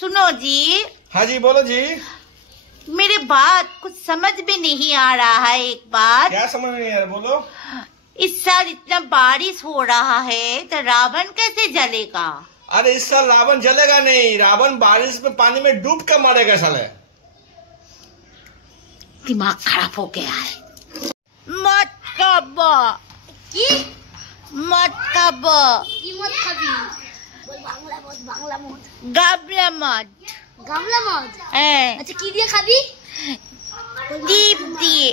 सुनो जी। हाँ जी बोलो जी। मेरे बात कुछ समझ में नहीं आ रहा है। एक बात क्या समझ नहीं आ रहा, बोलो। इस साल इतना बारिश हो रहा है तो रावण कैसे जलेगा? अरे इस साल रावण जलेगा नहीं, रावण बारिश में पानी में डूब कर मरेगा साले। दिमाग खराब हो गया है। मत खाबो কি मत खाबो কি মদ খাবি? বল বাংলা মদ। गाबला मत। গামলা মদ? আচ্ছা কি দিয়ে খাবি? টিপ দিয়ে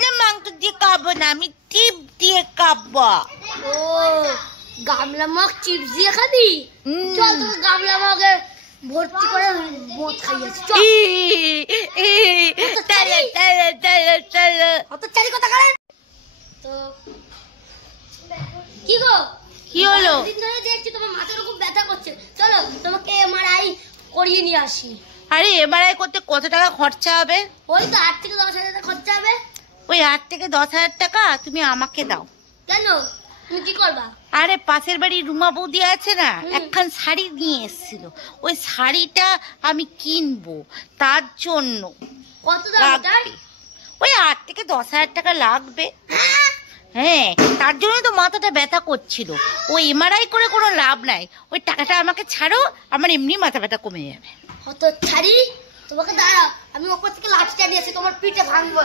না, মাংস দিয়ে খাবো না, আমি টিপ দিয়ে খাবো। ও গামলা মগ চিপস দিয়ে খাবি? চল তোকে গামলা মগে ভর্তি করে মদ খাইয়েছি, চল। চলো চলো চলো চলো। অত চারি কথা করেন তো। কি গো, কি হলো? দিন ধরে দেখছি তোমার মাথা এরকম ব্যথা করছে, চলো তোমাকে এমআরআই করিয়ে নিয়ে আসি। আরে এমআরআই করতে কত টাকা খরচা হবে? ওই তো 8 থেকে 10,000 টাকা খরচা হবে। ওই 8 থেকে 10,000 টাকা তুমি আমাকে দাও। কেন, তুমি কি করবা? আরে পাশের বাড়ির রুমা বৌদি আছে না, একখান শাড়ি নিয়ে এসেছিল, ওই শাড়িটা আমি কিনবো, তার জন্য কত দাম ওটার? ওই 8 থেকে 10,000 টাকা লাগবে। হ্যাঁ, তার জন্য তো মাথাটা ব্যথা করছিল। ওই এমআরআই করে কোনো লাভ নাই, ওই টাকাটা আমাকে ছাড়ো, আমার এমনি মাথা ব্যথা কমে যাবে। হত ছাড়ি, তোমাকে দাঁড়া, আমি ওপর থেকে লাঠিটা নিয়ে এসে তোমার পিঠে ভাঙবো।